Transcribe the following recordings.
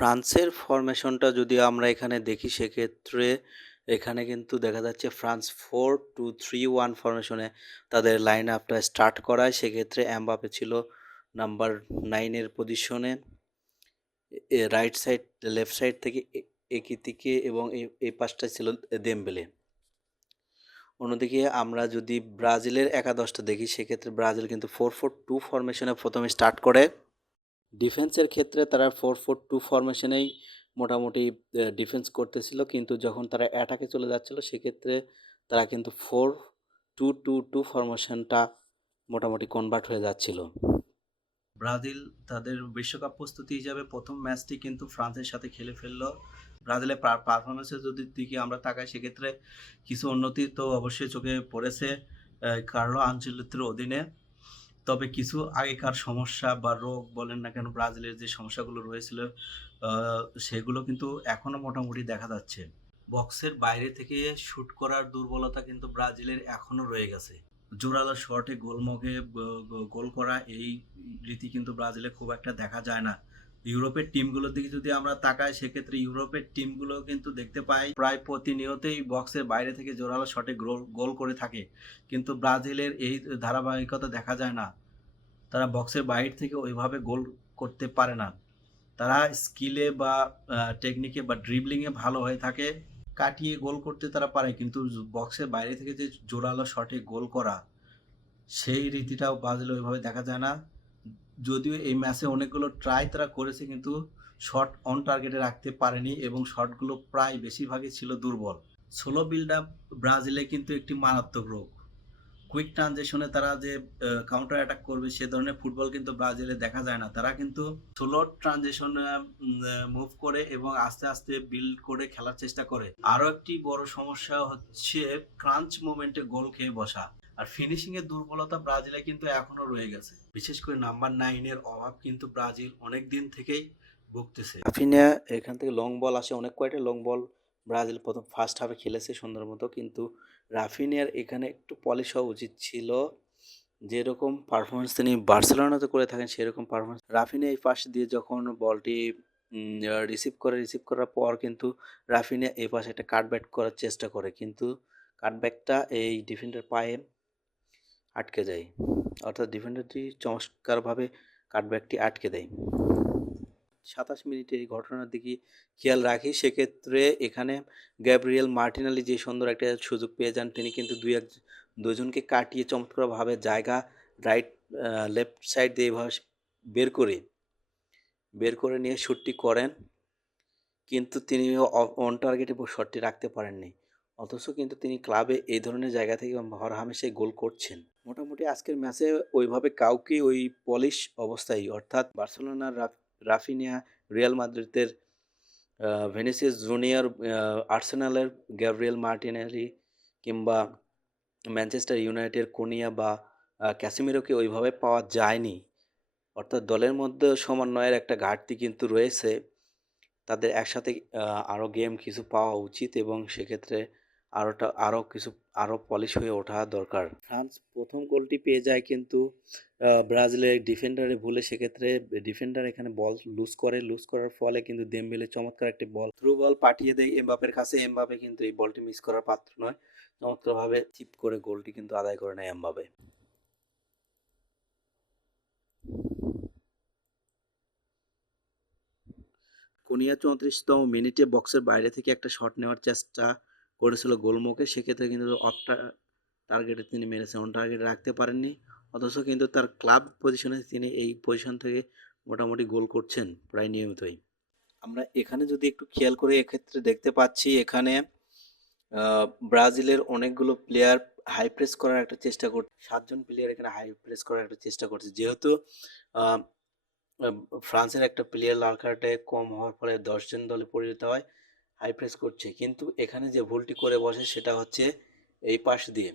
ফ্রান্সের ফরমেশনটা যদি আমরা এখানে দেখি সেক্ষেত্রে এখানে কিন্তু দেখা যাচ্ছে ফ্রান্স 4-2-3-1 ফরমেশনে তাদের লাইন আপটা স্টার্ট করায়। সেক্ষেত্রে এমবাপে ছিল নাম্বার 9 এর পজিশনে, রাইট সাইড লেফট সাইড থেকে একিতিকে এবং এই পাশটা ছিল দেমবেলে। অন্যদিকে আমরা যদি ব্রাজিলের একাদশটা দেখি সেক্ষেত্রে ব্রাজিল কিন্তু 4-4-2 ফরমেশনে প্রথমে স্টার্ট করে। ডিফেন্সের ক্ষেত্রে তারা 4-4-2 ফরমেশনেই মোটামুটি ডিফেন্স করতেছিল, কিন্তু যখন তারা অ্যাটাকে চলে যাচ্ছিল সেক্ষেত্রে তারা কিন্তু 4-2-2-2 ফরমেশনটা মোটামুটি কনভার্ট হয়ে যাচ্ছিল। ব্রাজিল তাদের বিশ্বকাপ প্রস্তুতি হিসাবে প্রথম ম্যাচটি কিন্তু ফ্রান্সের সাথে খেলে ফেললো। ব্রাজিলের পারফরমেন্সের যদি দিকে আমরা তাকাই সেক্ষেত্রে কিছু উন্নতি তো অবশ্যই চোখে পড়েছে কার্লো আনচেলত্তির অধীনে। তবে কিছু আগেকার সমস্যা বা রোগ বলেন না কেন, ব্রাজিলের যে সমস্যাগুলো রয়েছিল সেগুলো কিন্তু এখনও মোটামুটি দেখা যাচ্ছে। বক্সের বাইরে থেকে শ্যুট করার দুর্বলতা কিন্তু ব্রাজিলের এখনও রয়ে গেছে। জোরালো শটে গোলমুখে গোল করা এই রীতি কিন্তু ব্রাজিলে খুব একটা দেখা যায় না। ইউরোপের টিমগুলোর দিকে যদি আমরা তাকাই সেক্ষেত্রে ইউরোপের টিমগুলো কিন্তু দেখতে পাই প্রায় প্রতিনিয়তই বক্সের বাইরে থেকে জোরালো শটে গোল করে থাকে, কিন্তু ব্রাজিলের এই ধারাবাহিকতা দেখা যায় না। তারা বক্সের বাইরে থেকে ওইভাবে গোল করতে পারে না। তারা স্কিলে বা টেকনিকে বা ড্রিবলিংয়ে ভালো হয়ে থাকে, কাটিয়ে গোল করতে তারা পারে, কিন্তু বক্সের বাইরে থেকে যে জোরালো শটে গোল করা সেই রীতিটাও ব্রাজিলে ওইভাবে দেখা যায় না। যদিও এই ম্যাচে অনেকগুলো ট্রাই তারা করেছে কিন্তু শট অন টার্গেটে রাখতে পারেনি এবং শটগুলো প্রায় বেশিরভাগই ছিল দুর্বল। স্লো বিল্ড আপ ব্রাজিলে কিন্তু একটি মারাত্মক রোগ। কুইক ট্রানজিশনে তারা যে কাউন্টার অ্যাটাক করবে সে ধরনের ফুটবল কিন্তু ব্রাজিলে দেখা যায় না। তারা কিন্তু স্লো ট্রানজিশনে মুভ করে এবং আস্তে আস্তে বিল্ড করে খেলার চেষ্টা করে। আরও একটি বড় সমস্যা হচ্ছে ক্রাঞ্চ মোমেন্টে গোল খেয়ে বসা। আর ফিনিশিং এর দুর্বলতা ব্রাজিলে কিন্তু এখনো রয়ে গেছে। বিশেষ করে নাম্বার 9 এর অভাব কিন্তু ব্রাজিল অনেক দিন থেকেই ভুগতেছে। রাফিনিয়া এখান থেকে লং বল আসে, অনেক কয়টা লং বল ব্রাজিল প্রথম ফার্স্ট হাফে খেলেছে সুন্দর মতো, কিন্তু রাফিনিয়ার এখানে একটু পলিশ হওয়া উচিত ছিল। যেরকম পারফরমেন্স তিনি বার্সেলোনাতে করে থাকেন সেরকম পারফরমেন্স রাফিনিয়া এই পাশ দিয়ে যখন বলটি রিসিভ করার পর কিন্তু রাফিনিয়া এই পাশে একটা কাটব্যাক করার চেষ্টা করে, কিন্তু কাটব্যাকটা এই ডিফেন্ডার পায়ে আটকে যায়, অর্থাৎ ডিফেন্ডারটি চমৎকারভাবে কাটব্যাকটি আটকে দেয়। 27 মিনিটে এই ঘটনার দিকে খেয়াল রাখি সেক্ষেত্রে এখানে গ্যাব্রিয়েল মার্টিনেলি যে সুন্দর একটা সুযোগ পেয়ে যান, তিনি কিন্তু দুজনকে কাটিয়ে চমৎকারভাবে জায়গা রাইট লেফট সাইড দিয়ে এভাবে বের করে নিয়ে শ্যুটটি করেন, কিন্তু তিনি অন টার্গেটে শটটি রাখতে পারেননি। অথচ কিন্তু তিনি ক্লাবে এই ধরনের জায়গা থেকে হরহামেশাই গোল করছেন। মোটামুটি আজকের ম্যাচে ওইভাবে কাউকে ওই পলিশ অবস্থায়, অর্থাৎ বার্সেলোনার রাফিনিয়া, রিয়াল মাদ্রিদের ভিনিসিয়াস জুনিয়র, আর্সেনালের গ্যাব্রিয়েল মার্টিনেলি কিংবা ম্যানচেস্টার ইউনাইটেড কোনিয়া বা ক্যাসিমিরোকে ওইভাবে পাওয়া যায়নি। অর্থাৎ দলের মধ্যে সমন্বয়ের একটা ঘাটতি কিন্তু রয়েছে। তাদের একসাথে আরও গেম কিছু পাওয়া উচিত এবং সেক্ষেত্রে আরও পলিশ হয়ে ওঠা দরকার। ফ্রান্স প্রথম গোলটি পেয়ে যায় কিন্তু ব্রাজিলের ডিফেন্ডারে ভুলে, সেক্ষেত্রে ডিফেন্ডার এখানে বল লুজ করার ফলে কিন্তু দেমবেলে চমৎকার একটি থ্রু বল পাঠিয়ে দেয় এমবাপের কাছে। এমবাপে কিন্তু এই বলটি মিস করার পাত্র নয়, চমৎকারভাবে চিপ করে গোলটি কিন্তু আদায় করে নেয় এমবাপে। কোনিয়া 34তম মিনিটে বক্সের বাইরে থেকে একটা শট নেওয়ার চেষ্টা করেছিল গোলমুখে, সেক্ষেত্রে কিন্তু অফ টার্গেটে তিনি মেরেছেন, অন টার্গেটে রাখতে পারেননি। অথচ কিন্তু তার ক্লাব পজিশনে তিনি এই পজিশন থেকে মোটামুটি গোল করছেন প্রায় নিয়মিতই। আমরা এখানে যদি একটু খেয়াল করি এক্ষেত্রে দেখতে পাচ্ছি এখানে ব্রাজিলের অনেকগুলো প্লেয়ার হাই প্রেস করার একটা চেষ্টা করছে। 7 জন প্লেয়ার এখানে হাই প্রেস করার একটা চেষ্টা করছে, যেহেতু ফ্রান্সের একটা প্লেয়ার লাল কার্ডে কম হওয়ার ফলে 10 জন দলে পরিণত হয়, হাই প্রেস করছে। কিন্তু এখানে যে ভুলটি করে বসে সেটা হচ্ছে এই পাশ দিয়ে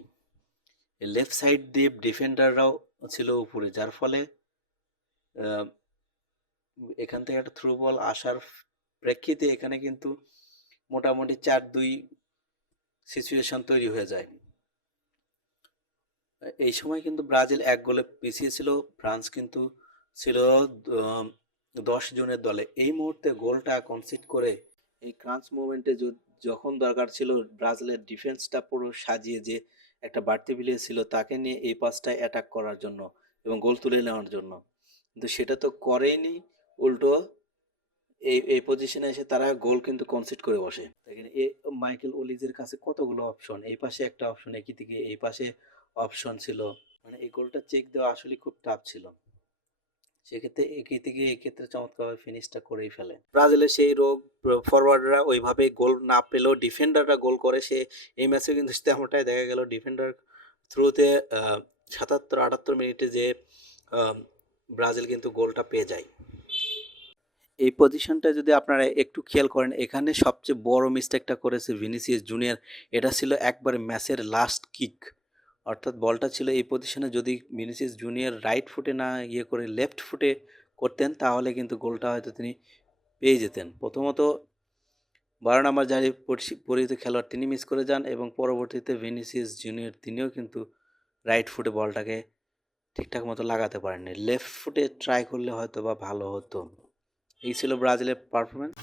লেফট সাইড দিয়ে ডিফেন্ডাররাও ছিল উপরে, যার ফলে এখান থেকে একটা থ্রু বল আসার প্রেক্ষিতে এখানে কিন্তু মোটামুটি 4-2 সিচুয়েশন তৈরি হয়ে যায়। এই সময় কিন্তু ব্রাজিল 1 গোলে পিছিয়ে ছিল, ফ্রান্স কিন্তু ছিল 10 জনের দলে এই মুহূর্তে গোলটা কনসিড করে এই ক্রাঞ্চ মোমেন্টে যখন দরকার ছিল ব্রাজিলের ডিফেন্সটা পুরো সাজিয়ে যে একটা বাড়তি প্লেয়ার ছিল তাকে নিয়ে এই পাসটায় অ্যাটাক করার জন্য এবং গোল তুলে নেওয়ার জন্য, কিন্তু সেটা তো করেইনি। উল্টো এই পজিশনে এসে তারা গোল কিন্তু কনসিড করে বসে। দেখেন মাইকেল ওলিজের কাছে কতগুলো অপশন, এই পাশে একটা অপশন, একই দিকে এই পাশে অপশন ছিল, মানে এই গোলটা চেক দেওয়া আসলে খুব টাফ ছিল। সেক্ষেত্রে একে থেকে এক্ষেত্রে চমৎকারভাবে ফিনিশটা করেই ফেলে ব্রাজিলের সেই রোগ। ফরওয়ার্ডরা ওইভাবে গোল না পেলেও ডিফেন্ডাররা গোল করে, সে এই ম্যাচে কিন্তু তেমনটাই দেখা গেল। ডিফেন্ডার থ্রুতে 77-78 মিনিটে যে ব্রাজিল কিন্তু গোলটা পেয়ে যায়। এই পজিশনটা যদি আপনারা একটু খেয়াল করেন, এখানে সবচেয়ে বড় মিস্টেকটা করেছে ভিনিসিয়াস জুনিয়র। এটা ছিল একবারে ম্যাচের লাস্ট কিক, অর্থাৎ বলটা ছিল এই পজিশনে, যদি ভিনিসিয়াস জুনিয়র রাইট ফুটে না করে লেফট ফুটে করতেন তাহলে কিন্তু গোলটা হয়তো তিনি পেয়ে যেতেন। প্রথমত 12 নম্বর যারা পরিচিত খেলোয়াড় তিনি মিস করে যান, এবং পরবর্তীতে ভিনিসিয়াস জুনিয়র তিনিও কিন্তু রাইট ফুটে বলটাকে ঠিকঠাক মতো লাগাতে পারেননি। লেফট ফুটে ট্রাই করলে হয়তো বা ভালো হতো। এই ছিল ব্রাজিলের পারফরমেন্স।